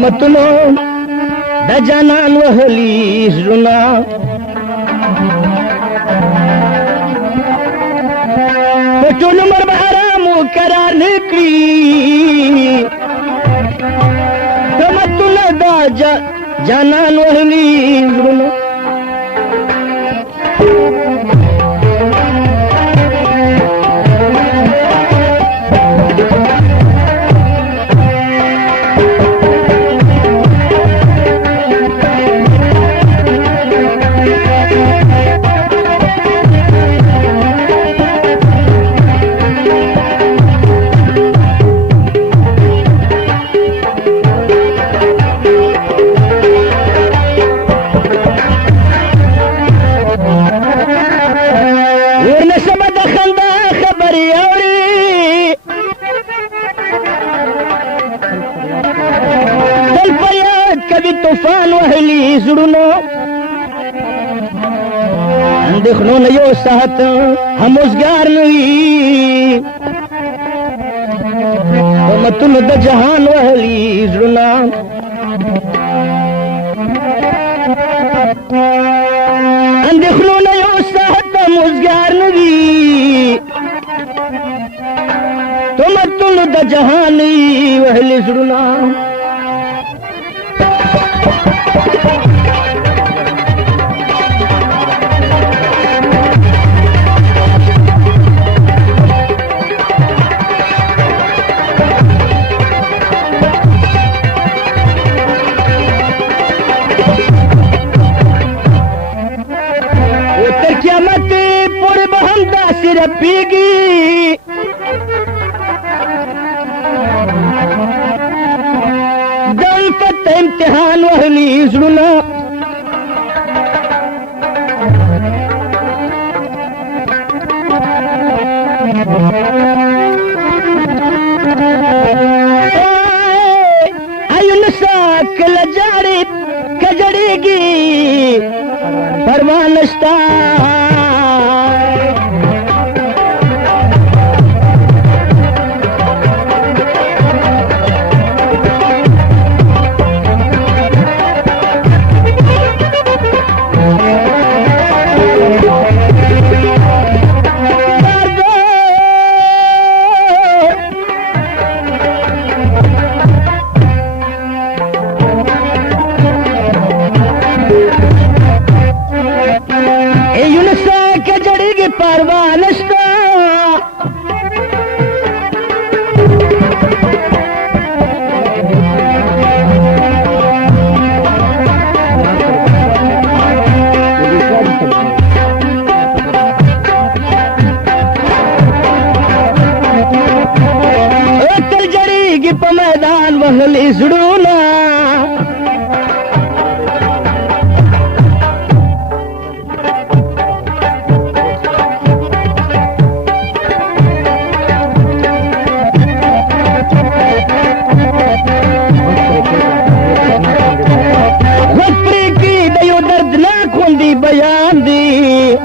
متونو د جانان وهلی زړونه په ټول عمر به آرام و قرار نه کړي د متونو د جانان وهلی زړونه طوفان وهلی زړونو اندېښنو نه یو ساعت هم اوزګار نه وي امتونو د جهان وهلی زړونه اندېښنو نه یو ساعت هم اوزګار نه وي امتونو د جهان وهلی زړونه رپیږي د الفت امتحان وهلی زړونه ایونه سا کله جاړې کجړېږي پروا نشته پروا نشتا تل جړېږي په میدان وهلي زړونه بیان دی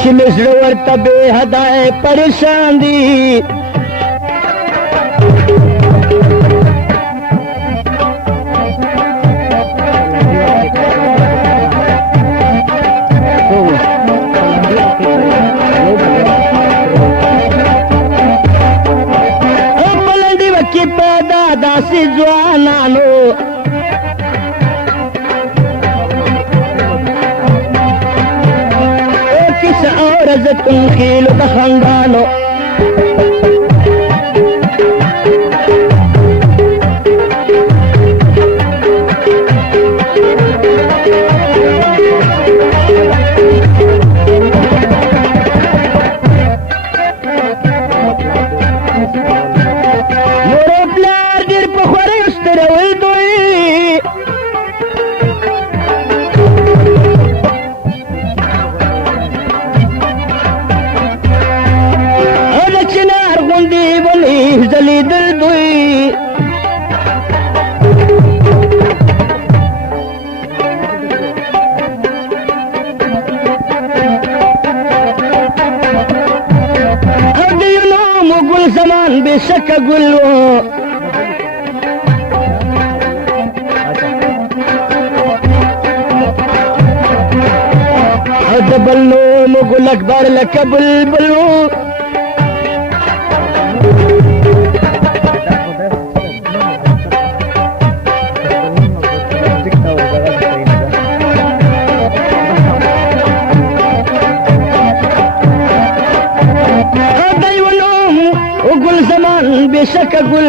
چې مې زړه ورته بې حده پریشان دی په لنډي وخت کې پیدا داسې ځوانانو رزتن خیل د خندانو مور پلار ډېر په خوارۍ سترول دوی دلیدل دوی او دیونو مغل زمان بے बेशक गुल हो डबल नो मुगल अकबर लक बुलबुल गुल जमान बेशक गुल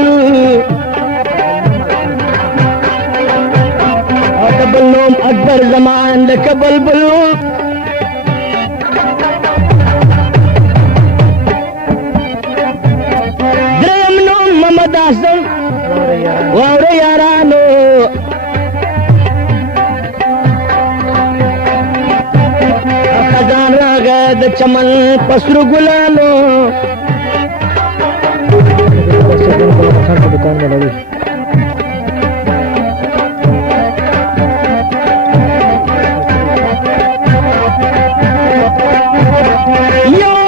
डबल नोम अकबर जमान लक बुलबुल द्रयम नोम मोहम्मद आजम वावरे यारानो खजान रागद चमन पसरु गुलानो दुकान में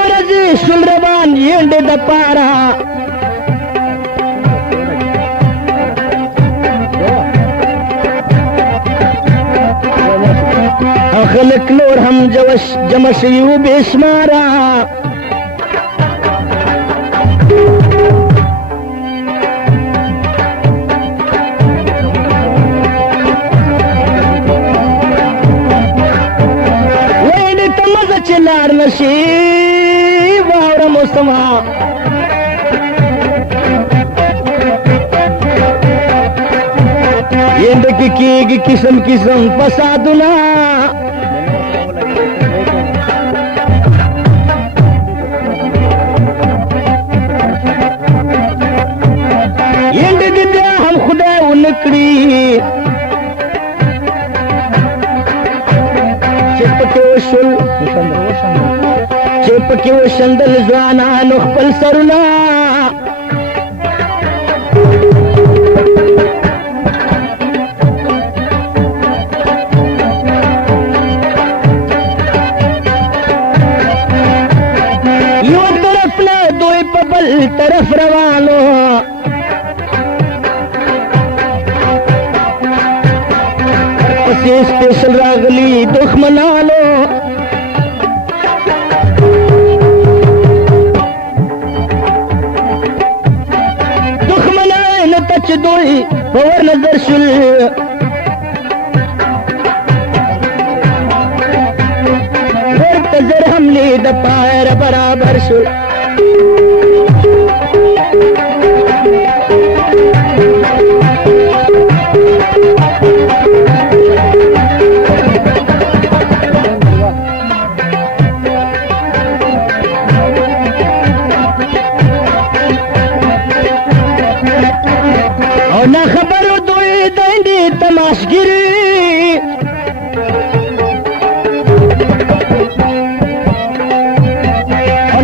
लगी सुलरबान येंडे दपारा अखलक नूर हम जमश यू बेशमारा वेंडे तमज़ चिल्लार नशी मुस्तमा की किस्म किस्म पसादुना दिद्या हम खुदा उनकड़ी चिपके वो शंदल जवाना नुखपल सरुना यो तरफ न दो पबल तरफ रवानो स्पेशल रागली दुख मना लो दोई पवर नजर शुल तजर हमने दपायर बराबर शुल ना खबर दोई देंदी तमाशगिरी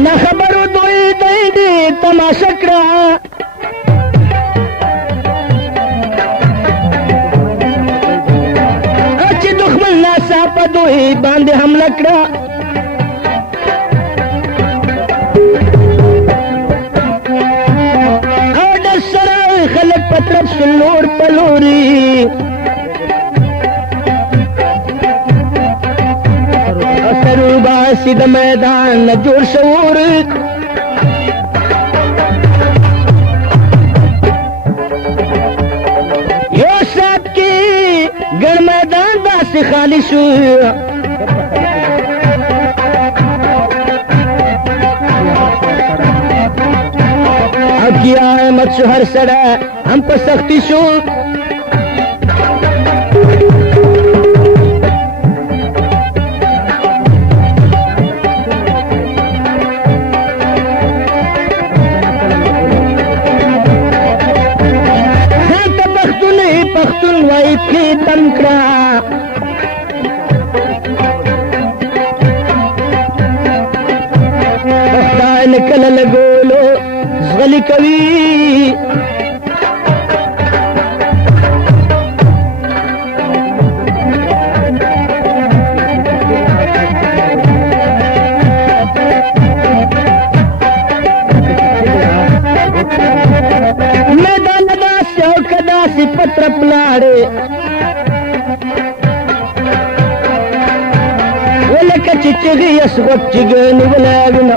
ना खबर दोई देंदी तमाशकरा अच्छी दुश्मन ना सापा दोई बांधे हम लकड़ा खलक पत्रब सुल्लूर पलूरी असरूबा सिद मैदान नजूर शऊर यो साथ की गण मैदान दास खाली किया है मत हर सड़ा हम पर सख्ती शो पख्तून वाई की तंकरा निकल लगोलो गली कवि ولکه چې چغې اسغوت چې ګڼې ولاړونه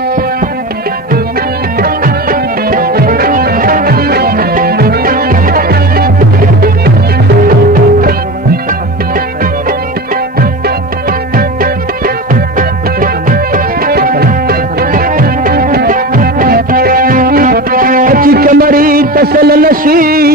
چې کمرې تسل نشي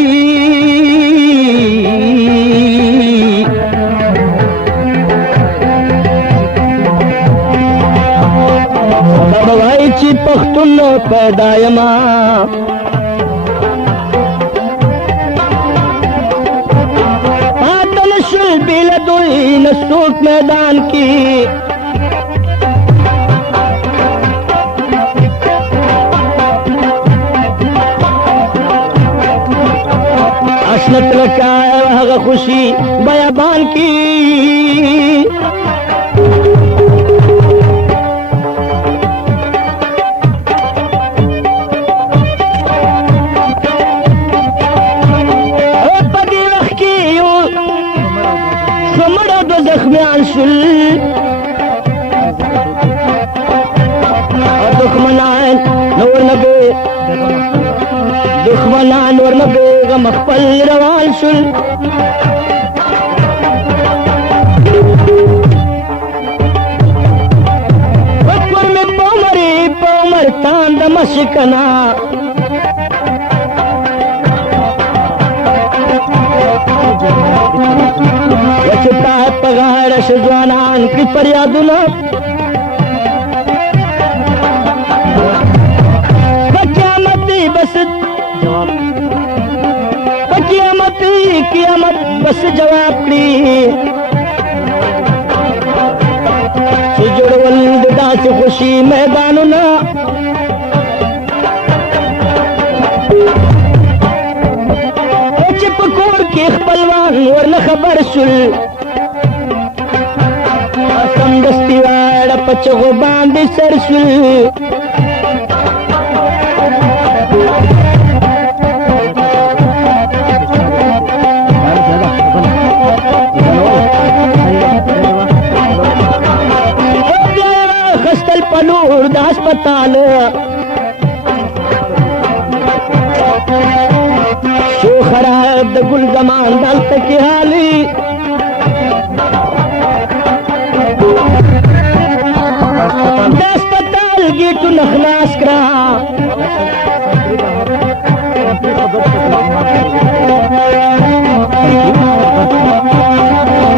بوای چې پښتون پیدا یما پاتل شل بیل دوی نسوک میدان کی اشنت لکا هغه خوشی بیابان کی زخمیان شل دخمنان نور نبی غم خپل روان شل وکور میں پومر تاند مشکنا وچتا پغاړه شځوانان کی فریادونه قیامت بس جواب کړي چې جوړول د داسې خوشي میدانونه چې په کور کې خپلوان ورنه خبر شول سمدستي واړه په چغو باندې سر شول پلور د هسپتال شو خراب د ګل زمان دلته کې حالي د هسپتال ګیټونه خلاص کړه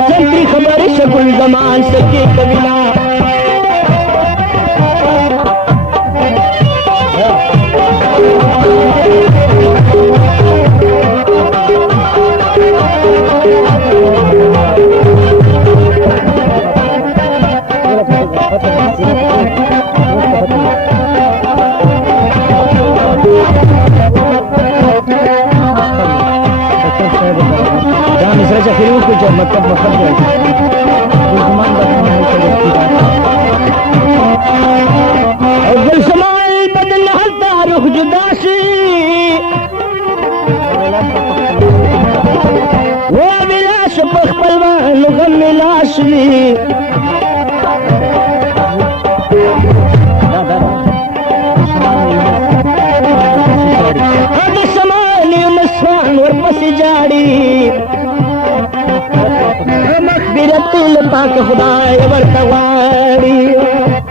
سنتري خبرې شه ګل زمان سکې کوینا مطلب گل سمال بدل حلتا روح جدا سی وہ بلاش پخپلوان غم ملاش لی اب سمالی نسوان ورپس جاڑی مغفرت لپاک خدای ورته غواړي